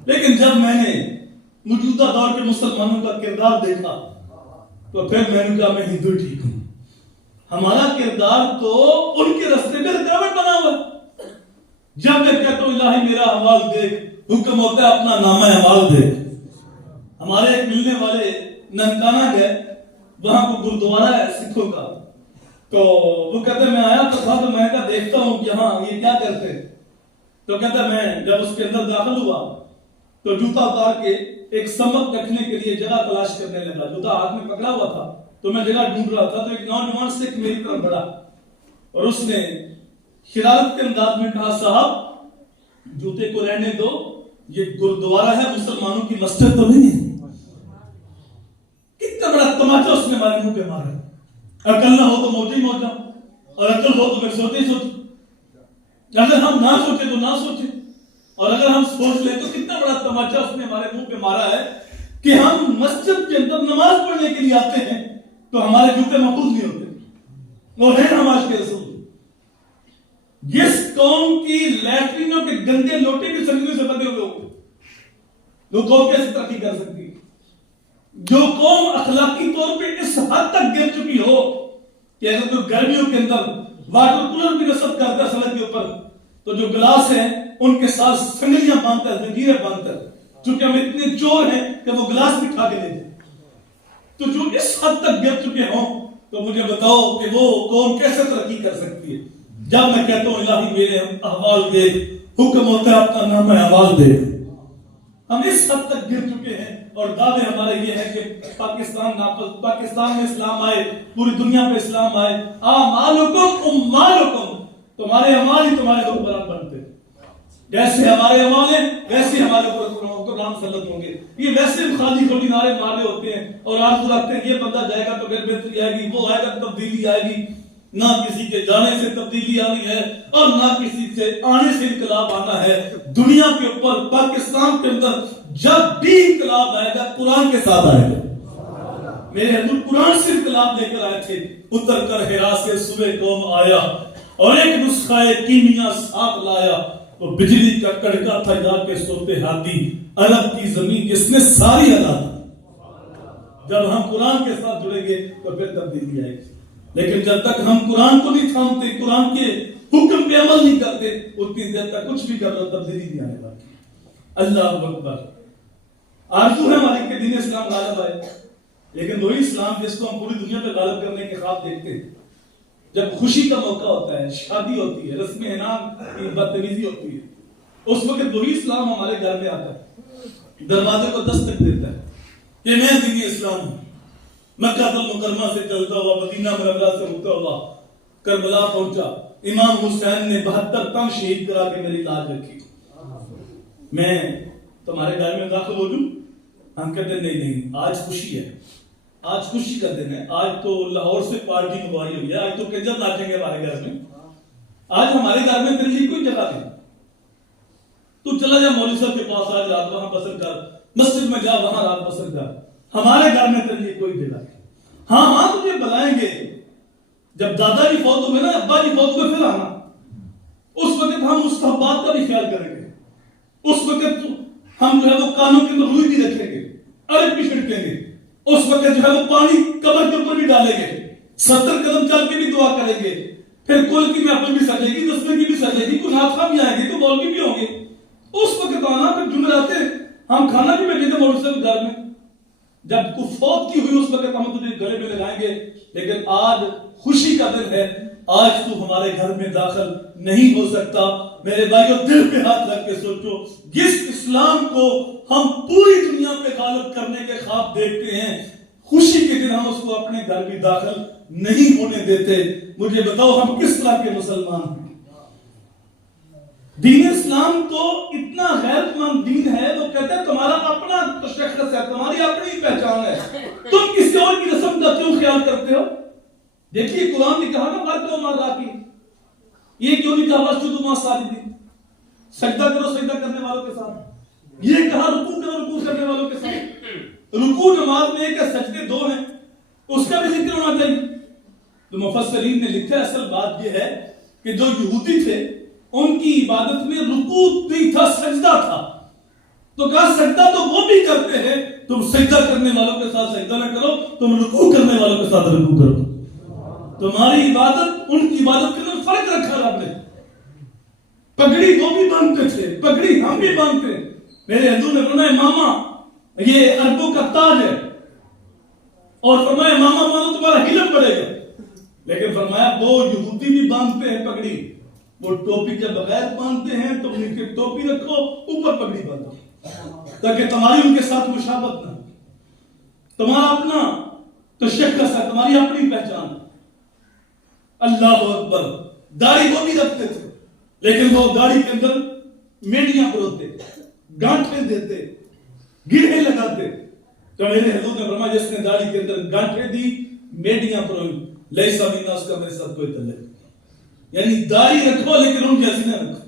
لیکن جب میں نے موجودہ دور کے مسلمانوں کا کردار دیکھا تو پھر میں نے کہا میں ہندو ٹھیک ہوں. ہمارا کردار تو ان کے راستے میں رکاوٹ بنا ہوا ہے. جب میں کہتا ہوں الہی میرا اعمال دیکھ، حکم ہوتا ہے اپنا نامہ اعمال دیکھ. ہمارے ایک ملنے والے ننکانہ گئے، وہاں کو گردوارہ ہے سکھوں کا، تو وہ کہتے ہیں میں آیا تو تھا تو میں کہا دیکھتا ہوں یہاں یہ کیا کرتے ہیں. تو کہتا ہے میں جب اس کے اندر داخل ہوا تو جوتا اتار کے ایک سمت رکھنے کے لیے جگہ تلاش کرنے لگا. جوتا ہاتھ میں پکڑا ہوا تھا تو میں جگہ ڈھونڈ رہا تھا تو ایک نوجوان سکھ میری طرف بڑھا اور اس نے شرارت کے انداز میں کہا صاحب جوتے کو رہنے دو، یہ گردوارہ ہے، مسلمانوں کی مسجد تو نہیں ہے. کتنا بڑا تماچا اس نے ہمارے منہ پہ مارا. عقل نہ ہو تو موجہ ہی موجہ، اور عقل ہو تو پھر سوچے ہی سوچے. اگر ہم نہ سوچے تو نہ سوچے، اور اگر ہم سوچ لیں تو کتنا بڑا تماچا اس نے ہمارے منہ پہ مارا ہے کہ ہم مسجد کے اندر نماز پڑھنے کے لیے آتے ہیں تو ہمارے جوتے محفوظ نہیں ہوتے. اور ہیں ہم آج کے رسول. جس قوم کی لیٹرینوں کے گندے لوٹے بھی سنگیوں سے بندے ہوئے ہوں وہ قوم کیسے ترقی کر سکتی ہے؟ جو قوم اخلاقی طور پہ اس حد تک گر چکی ہو کہ اگر کوئی گرمیوں کے اندر واٹر کولر بھی نصب کرتا ہے سڑک کے اوپر تو جو گلاس ہیں ان کے ساتھ سنگلیاں باندھتا ہے، زنجیریں باندھتا ہے، چونکہ ہم اتنے چور ہیں کہ وہ گلاس بھی کھا کے لے جائیں۔ تو جو اس حد تک گر چکے ہوں تو مجھے بتاؤ کہ وہ قوم کیسے ترقی کر سکتی ہے؟ جب میں کہتا ہوں الہی میرے احوال دے، حکم ہوتا ہے اپنا نام احوال دے۔ ہم اس حد تک گر چکے ہیں اور دعوے ہمارے یہ ہے کہ پاکستان میں اسلام آئے، پوری دنیا پہ اسلام آئے۔ اعمالکم امالکم، تمہارے اعمال ہی تمہارے حکمران بنتے ہیں۔ جیسے ہمارے اعمال ہیں ویسے ہمارے حکمران مسلط ہوں گے۔ یہ ویسے خالی خالی نعرے مارے ہوتے ہیں اور آرزو رکھتے ہیں یہ بندہ جائے گا تو پھر بہتری آئے گی، وہ آئے گا تو تبدیلی آئے گی۔ نہ کسی کے جانے سے تبدیلی آنی ہے اور نہ کسی سے آنے سے انقلاب آنا ہے۔ دنیا کے اوپر پاکستان کے اندر جب بھی انقلاب آئے گا قرآن کے ساتھ آئے گا۔ میرے حضور قرآن سے انقلاب لے کر آئے تھے، اتر کر ہرا سے صبح قوم آیا اور ایک نسخہ کیمیا ساتھ لایا، وہ بجلی کا کڑکا تھا جا کے سوتے ہاتھی، عرب کی زمین جس نے ساری ہلا دی۔ جب ہم قرآن کے ساتھ جڑیں گے تو پھر تبدیلی آئے گی، لیکن جب تک ہم قرآن کو نہیں تھامتے، قرآن کے حکم پہ عمل نہیں کرتے، اتنی دیر تک کچھ بھی کر رہا تبدیلی نہیں آنے والی۔ اللہ اکبر۔ آرزو ہے ہماری کہ دین اسلام غالب آئے، لیکن وہی اسلام جس کو ہم پوری دنیا پہ غالب کرنے کے خواب دیکھتے ہیں، جب خوشی کا موقع ہوتا ہے، شادی ہوتی ہے، رسم انعام کی بدتمیزی ہوتی ہے، اس وقت وہی اسلام ہمارے گھر میں آتا ہے، دروازے کو دستک دیتا ہے کہ میں دین اسلام ہوں۔ مکہ المکرمہ سے چلتا ہوا، مدینہ منورہ سے ہوتا ہوا کربلا پہنچا، امام حسین نے 72 تن شہید کرا کے میری لاج رکھی۔ میں تمہارے گھر میں داخل ہو جوں؟ ہم کہتے ہیں نہیں، آج خوشی ہے، آج خوشی کا دن ہے، آج تو لاہور سے پارٹی منگوائی ہوئی ہے، آج تو کنجر ناچیں گے ہمارے گھر میں، آج ہمارے گھر میں تیرے لیے کوئی جگہ نہیں، تو چلا جا مولوی صاحب کے پاس، آج رات وہاں بسر کر، مسجد میں جا وہاں رات بسر کر، ہمارے گھر میں تیرے لیے کوئی جگہ نہیں۔ ہاں تجھے بلائیں گے، جب دادا جی فوت ہوئے نا، ابا جی فوت ہوئے، پھر آنا، اس وقت ہم اس بات کا بھی خیال کریں گے، اس وقت ہم جو ہے وہ کانوں کے اندر روئی بھی رکھیں گے، عرق بھی چھڑکیں گے، اس وقت جو ہے وہ پانی قبر کے اوپر بھی ڈالیں گے، 70 قدم چل کے بھی دعا کریں گے، پھر کل کی محفل بھی سجے گی، دسویں کی بھی سجے گی، کچھ نعت خواہ بھی آئیں گے، تو مولوی بھی ہوں گے، اس وقت آنا۔ پھر جمعرات ہم کھانا بھی بیٹھے تھے مولوی صاحب گھر میں، جب کوئی فوت کی ہوئی اس وقت ہم تجھے گلے میں لگائیں گے، لیکن آج خوشی کا دن ہے، آج تو ہمارے گھر میں داخل نہیں ہو سکتا۔ میرے بھائیو دل پہ ہاتھ رکھ کے سوچو، جس اسلام کو ہم پوری دنیا پہ غالب کرنے کے خواب دیکھتے ہیں، خوشی کے دن ہم اس کو اپنے گھر بھی داخل نہیں ہونے دیتے۔ مجھے بتاؤ ہم کس طرح کے مسلمان ہیں؟ دین اسلام تو اتنا غیرت مند دین ہے، وہ کہتے ہیں تمہارا اپنا تشخص ہے، تمہاری اپنی پہچان ہے، تم کسی اور کی رسم کا کیوں خیال کرتے ہو؟ دیکھیے قرآن نے کہا نا مرد و مرد کی، یہ کیوں نہیں کہا واسجدوا مع الساجدین، سجدہ کرو سجدہ کرنے والوں کے ساتھ، یہ کہا رکوع کرو رکوع کرنے والوں کے ساتھ۔ رکوع نماز میں ایک سجدے 2 ہیں، اس کا بھی ذکر ہونا چاہیے۔ تو مفسرین نے لکھا اصل بات یہ ہے کہ جو یہودی تھے ان کی عبادت میں رکوع نہیں تھا، سجدہ تھا، تو کہا سجدہ تو وہ بھی کرتے ہیں، تم سجدہ کرنے والوں کے ساتھ سجدہ نہ کرو، تم رکوع کرنے والوں کے ساتھ رکوع کرو۔ تمہاری عبادت ان کی عبادت کے اندر فرق رکھا رب نے۔ پگڑی وہ بھی باندھتے تھے، پگڑی ہم بھی باندھتے ہیں۔ میرے حضور نے فرمایا ماما یہ عربوں کا تاج ہے، اور فرمایا ماما مانو تمہارا علم بڑھے گا، لیکن فرمایا وہ یہودی بھی باندھتے ہیں پگڑی، وہ ٹوپی کے بغیر باندھتے ہیں، تم نیچے ٹوپی رکھو اوپر پگڑی باندھو، تاکہ تمہاری ان کے ساتھ مشابہت نہ، تمہارا اپنا تشخص ہے، تمہاری اپنی پہچان ہے۔ اللہ اکبر۔ داڑھی وہ بھی رکھتے تھے، لیکن وہ داڑھی کے اندر میڈیاں پروتے، گانٹھیں دیتے، گرہیں لگاتے۔ تو میرے حضور نے فرمایا جس نے داڑھی کے اندر گانٹھیں دی، میڈیاں پروئی، لیسا منا، اس کا میرے ساتھ کوئی تعلق نہیں۔ یعنی داڑھی رکھو لیکن ان جیسی نہ رکھو۔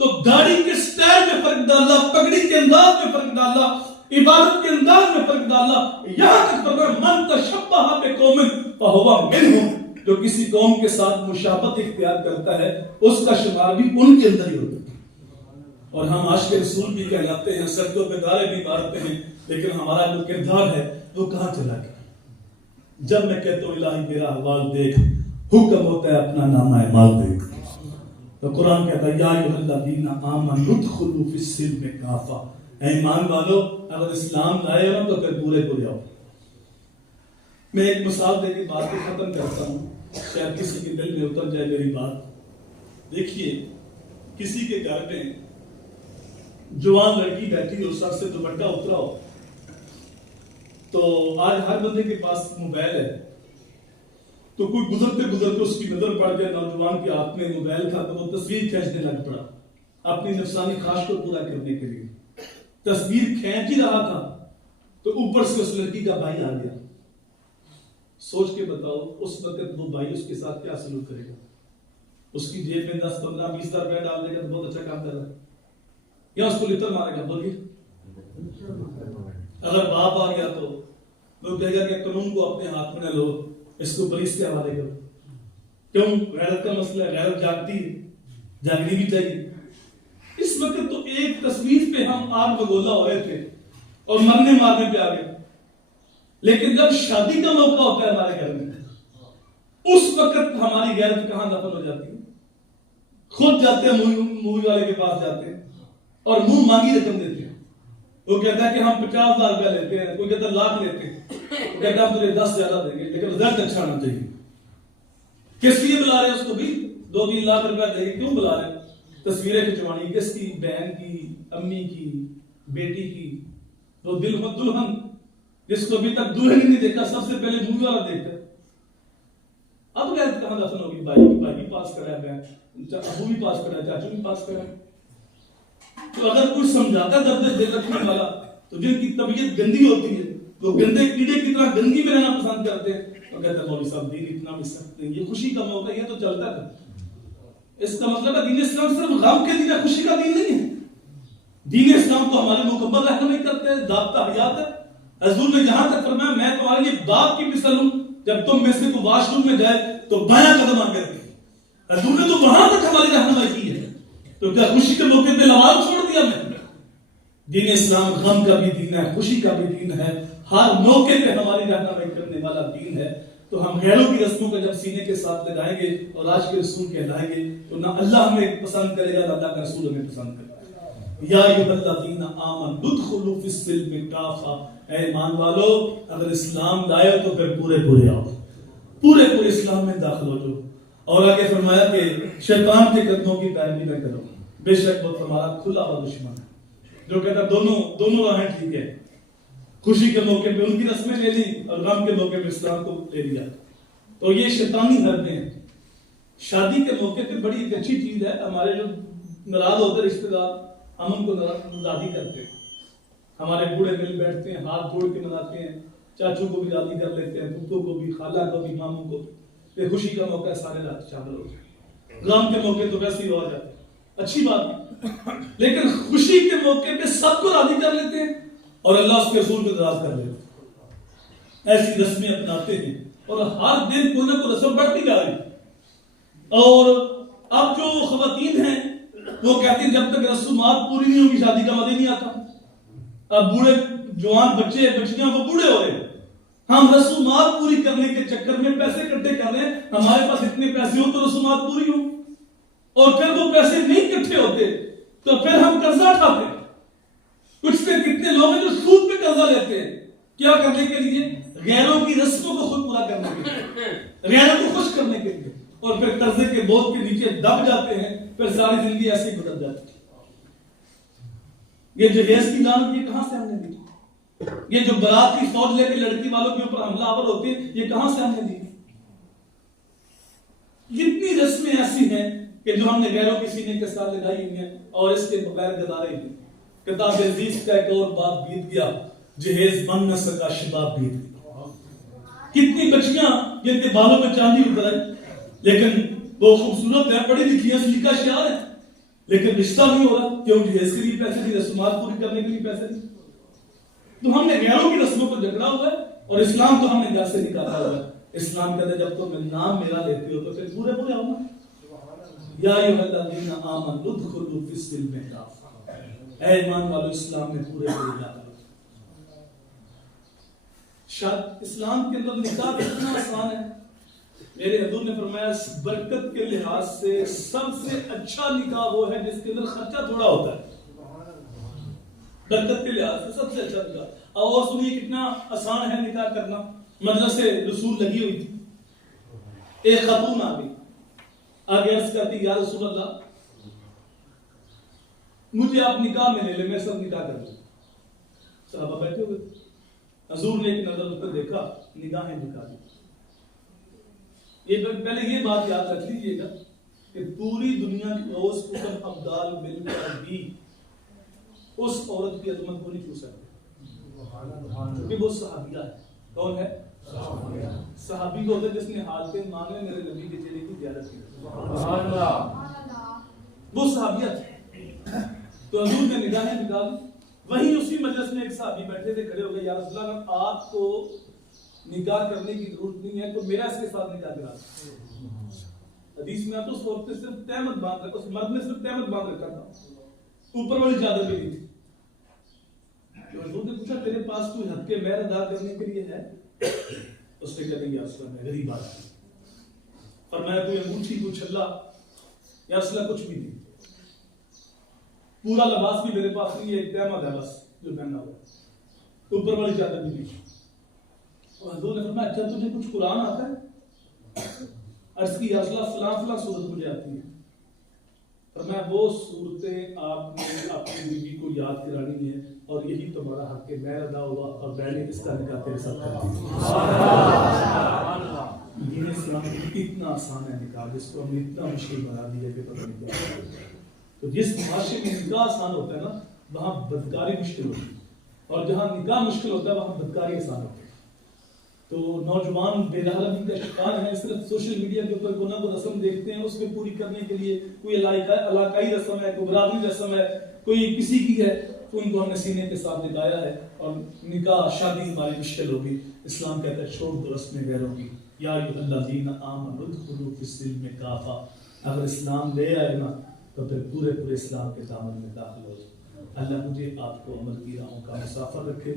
تو داڑھی کے سٹائل میں فرق ڈالا، پگڑی کے انداز میں فرق ڈالا، عبادت کے انداز میں فرق ڈالا، یہاں تک فرمایا من تشبہ بقوم فہو منہم، جو کسی قوم کے ساتھ مشابہت اختیار کرتا ہے اس کا شمار بھی ان کے اندر ہی ہوتا ہے. اور ہم عاشق رسول بھی کہلاتے ہیں, سردوں پہ دارے بھی مارتے ہیں, لیکن ہمارا جو کردار ہے وہ کہاں چلا گیا؟ جب میں کہتا ہوں الہی میرا احوال دیکھ, حکم ہوتا ہے اپنا نامہ اعمال دیکھ. تو قرآن کہتا ہے یا ایھا الذین آمنوا ادخلوا فی السلم کافہ, اے ایمان والو اگر اسلام لائے ہو تو پھر پورے پورے آؤ. میں ایک مثال دے کے بات کو ختم کرتا ہوں, شاید کسی کے دل میں اتر جائے میری بات. دیکھیے کسی کے گھر میں جوان لڑکی بیٹھی ہو, سر سے دوپٹہ اترا ہو, تو آج ہر بندے کے پاس موبائل ہے, تو کوئی گزرتے گزرتے اس کی نظر پڑ جائے نوجوان کے ہاتھ میں موبائل تھا, تو وہ تصویر کھینچنے لگ پڑا اپنی نفسانی خواہش کو پورا کرنے کے لیے. تصویر کھینچ ہی رہا تھا تو اوپر سے اس لڑکی کا بھائی آ گیا. سوچ کے بتاؤ اس وقت وہ بھائی اس کے ساتھ کیا سلوک کرے گا؟ اس کی جیب میں 10 15 20 روپے ڈال دے گا تو بہت اچھا کام کر رہا ہے, یا اس کو لطر مارے گا؟ بولیے. اگر باپ آ گیا تو وہ کہے گا کہ قانون کو اپنے ہاتھ میں نہ لو, اس کو پولیس کے حوالے کرو. کیوں؟ غیرت کا مسئلہ ہے, غیرت جاگتی ہے, جاگنی بھی چاہیے. اس وقت تو ایک تصویر پہ ہم آگ بگولا ہو رہے تھے اور مرنے مارنے پہ آ گئے, لیکن جب شادی کا موقع ہوتا ہے ہمارے گھر میں, اس وقت ہماری غیرت کہاں دفن ہو جاتی ہے؟ خود جاتے ہیں مووی والے کے پاس جاتے ہیں اور منہ مانگی رقم دیتے ہیں. وہ کہتا ہے کہ ہم 50,000 روپے لیتے ہیں, کوئی کہتا ہے لاکھ لیتے ہیں, وہ کہتا ہے ہم تجھے 10 زیادہ دیں گے لیکن رزلٹ اچھا ہونا چاہیے. کس لیے بلا رہے ہیں اس کو بھی؟ 2-3 لاکھ روپے دیں گے, کیوں بلا رہے ہیں؟ تصویریں کھنچوانی. کس کی؟ بہن کی, امی کی, بیٹی کی. وہ دلہن جس کو ابھی تک دلہن ہی نہیں دیکھا, سب سے پہلے مووی والا دیکھتا ہے. اب غیرت کہاں دفن ہوگی؟ بھائی بھی پاس کرا ہے, ابو بھی پاس کرا ہے, چاچو بھی پاس کرا ہے. تو اگر کوئی سمجھاتا درد دل رکھنے والا, تو جن کی طبیعت گندی ہوتی ہے وہ گندے کیڑے کی طرح گندگی میں رہنا پسند کرتے ہیں, تو کہتے ہیں مولوی صاحب دین اتنا بھی سخت نہیں, یہ خوشی کا موقع ہے تو چلتا ہے. اس کا مطلب ہے دین اسلام صرف غم کے دین ہے, خوشی کا دین نہیں ہے. دین اسلام تو ہمارے مکمل رہنمائی کرتے ہیں, ضابطہ حیات ہے. حضور نے جہاں تک فرمایا میں تمہارے لیے باپ کی مثل ہوں, جب تم میں سے کوئی واش روم میں جائے تو بایاں قدم آگے رکھے. حضور نے تو وہاں تک ہماری رہنمائی کی ہے, تو کیا خوشی کے موقع پہ لوال چھوڑ دیا میں؟ دین اسلام غم کا بھی دین ہے, خوشی کا بھی دین ہے, ہر موقع پہ ہماری رہنمائی کرنے والا دین ہے. تو ہم غیروں کی رسموں کو جب سینے کے ساتھ لگائیں گے اور آج کے رسول کہلائیں گے تو نہ اللہ ہمیں پسند کرے گا نہ اللہ کا رسول ہمیں پسند کرے گا. یا ایھا الذین آمنوا ادخلوا فی السلم کافہ, اے ایمان والو اگر اسلام لائے ہو تو پھر پورے آؤ, پورے اسلام میں داخل ہو جاؤ. اور آگے فرمایا کہ شیطان کے قدموں کی پیروی نہ کرو, بے شک وہ تمہارا کھلا ہوا دشمن ہے, جو کہتا دونوں راہیں ٹھیک ہے. خوشی کے موقع پہ ان کی رسمیں لے لی اور غم کے موقع پہ اسلام کو لے لیا. تو یہ شیطانی حربیں ہیں. شادی کے موقع پہ بڑی ایک اچھی چیز ہے, ہمارے جو ناراض ہوتے رشتے دار ہم ان کو راضی کرتے ہیں. ہمارے بوڑھے مل بیٹھتے ہیں, ہاتھ جوڑ کے مناتے ہیں, چاچو کو بھی راضی کر لیتے ہیں, پھپھو کو بھی, خالہ کو بھی, ماموں کو بھی. یہ خوشی کا موقع ہے, سارے رات شامل ہو جائیں. غم کے موقع تو ویسے ہی ہو جاتے ہیں, اچھی بات ہے. لیکن خوشی کے موقع پہ سب کو راضی کر لیتے ہیں اور اللہ اس کے رسول کو ناراض کر لیتے ہیں. ایسی رسمیں اپناتے ہیں اور ہر دن کوئی نہ کوئی رسم بڑھتی جا رہی. اور اب جو خواتین ہیں وہ کہتی ہیں جب تک رسومات پوری نہیں ہوگی شادی کا مزہ نہیں آتا. اب بوڑھے جوان بچے بچیاں وہ بوڑھے ہو رہے ہیں, ہم رسومات پوری کرنے کے چکر میں پیسے اکٹھے کر رہے ہیں. ہمارے پاس اتنے پیسے ہو تو رسومات پوری ہوں, اور پھر وہ پیسے نہیں اکٹھے ہوتے تو پھر ہم قرضہ اٹھاتے ہیں. کچھ سے کتنے لوگ ہیں جو سود پہ قرضہ لیتے ہیں, کیا کرنے کے لیے؟ غیروں کی رسموں کو خود پورا کرنے کے لیے, غیروں کو خوش کرنے کے لیے, اور پھر قرضے کے بوجھ کے نیچے دب جاتے ہیں. پھر ساری زندگی ایسے ہی گزر جاتی ہے. یہ جہیز کی لعنت یہ کہاں سے ہم نے دی؟ یہ جو برات کی فوج لے کے لڑکی والوں کے اوپر حملہ آور ہوتے ہیں یہ کہاں سے ہم نے دی؟ کتنی رسمیں ایسی ہیں کہ جو ہم نے غیروں کے سینے کے ساتھ لگائی ہوئی ہیں اور اس کے بغیر گزارے ہیں. کتاب عزیز کا ایک اور باب بیت گیا, جہیز بن نہ سکا شباب بیت گیا. کتنی بچیاں جن کے بالوں میں چاندی اتر آئی, لیکن وہ خوبصورت ہے, پڑھی لکھی ہے, سلیقہ شعار ہے, لیکن رشتہ نہیں ہو رہا. کیوں؟ جہیز کے لیے پیسے نہیں, رسومات پوری کرنے کے لیے پیسے نہیں. تو ہم نے غیروں کی رسموں کو جکڑا ہوا ہے اور اسلام تو ہم نے گھر سے نکالا ہوا ہے. اسلام کہتے ہیں جب تم نام میرا لیتے ہو تو پھر پورے پورے ہو نا. یا ایھا الذین آمنوا ادخلوا فی السلم کافہ، اے ایمان والو اسلام میں پورے پورے داخل ہو. شاید اسلام کے اندر نکاح اتنا آسان ہے. میرے حضور نے فرمایا برکت کے لحاظ سے سب سے اچھا نکاح وہ ہے جس کے اندر خرچہ تھوڑا ہوتا ہے. برکت کے لحاظ سے سب سے اچھا نکاح. اور سنیے کتنا آسان ہے نکاح کرنا. مجلس رسول لگی ہوئی تھی، ایک خاتون آ گئی، آگے عرض کرتی یا رسول اللہ مجھے آپ نکاح میں لے لیں، میں سب نکاح کر لوں. صحابہ بیٹھے ہوئے، حضور نے ایک نظر اس پر دیکھا، نگاہیں جھکا دی. یہ پہلے یہ بات یاد رکھ لیجیے گا کہ پوری دنیا کی روز کتب ابدال مل کر بھی اس عورت کی عظمت کو نہیں چھو سکتے کیونکہ وہ صحابیہ ہے. کون ہے؟ صحابی کو ہوتا ہے جس نے حالت مانگے میرے نبی کے چہرے کی زیارت کی. وہ صحابیہ تھے. تو حضور نے نگاہیں نکال دی. وہیں اسی مجلس میں ایک صحابی بیٹھے تھے، کھڑے ہو گئے، یا رسول اللہ آپ کو نکاح کرنے کی ضرورت نہیں ہے تو میرا اس کے ساتھ نکاح کرا. حدیث میں آتا اس وقت صرف تہمت باندھ رکھا، اس مرد نے صرف تہمت باندھ رکھا تھا، اوپر والی چادر بھی نہیں تھی. تو حضور نے پوچھا تیرے پاس کوئی حق مہر ادا کرنے کے لیے ہے؟ اس نے کہا نہیں یا رسول اللہ میں غریب آدمی. فرمایا کوئی انگوٹھی کوئی چھلا یا رسول اللہ کچھ بھی نہیں، پورا لباس بھی میرے پاس نہیں ہے، ایک تہمت ہے بس جو پہنا ہوا ہے، اوپر والی چادر بھی نہیں. اور حضور نے فرمایا اچھا تجھے کچھ قرآن آتا ہے؟ عرض کی یا رسول اللہ فلاں فلاں صورت مجھے آتی ہے. فرمایا وہ صورتیں آپ نے اپنی بیوی کو یاد کرانی ہے اور یہی تمہارا حق مہر ادا ہوا اور میں نے اس کا نکاح تیرے ساتھ کر دیا. یہ اسلام اتنا آسان ہے نکاح جس کو ہم نے اتنا مشکل بنا دیا کہ پتہ نہیں کیا. تو جس معاشرے میں نکاح آسان ہوتا ہے نا وہاں بدکاری مشکل ہوتی ہے، اور جہاں نکاح مشکل ہوتا ہے وہاں بدکاری آسان ہوتی ہے. تو نوجوان بے رحمی کا شکار ہیں، صرف سوشل میڈیا کے اوپر کوئی نہ کوئی رسم دیکھتے ہیں، اس کو پوری کرنے کے لیے کوئی علاقائی رسم ہے، کوئی برادری رسم ہے، کوئی کسی کی ہے، تو ان کو ہم نے سینے کے ساتھ نکایا ہے اور نکاح شادی ہماری مشکل ہوگی. اسلام کہتا ہے چھوڑ دو رسمیں غیروں کی. یا ایھا الذین آمنوا ادخلوا فی السلم کافہ. اگر اسلام لے آئے نا تو پھر پورے پورے اسلام کے دامن میں داخل ہو. اللہ مجھے آپ کو عمل کی راہوں کا مسافر رکھے.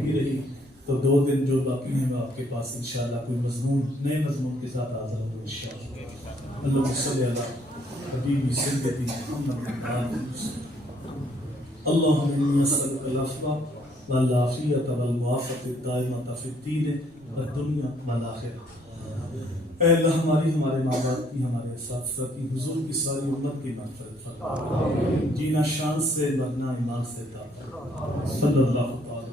بھی رہی تو 2 دن جو باقی ہیں میں آپ کے پاس انشاءاللہ کوئی مضمون نئے مضمون کے ساتھ حاضر ہوں انشاءاللہ. اللہم صلی علی حبیبی سیدی محمد. اللہم انی اسألک العفو والعافیۃ والمعافاۃ الدائمۃ فی الدین والدنیا والآخرہ. اے اللہ ہماری، ہمارے ماں باپ کی، ہمارے اساتذہ کی، حضور کی ساری امت کی مغفرت فرما. جینا شان سے، مرنا ایمان سے عطا فرما. صلی اللہ تعالی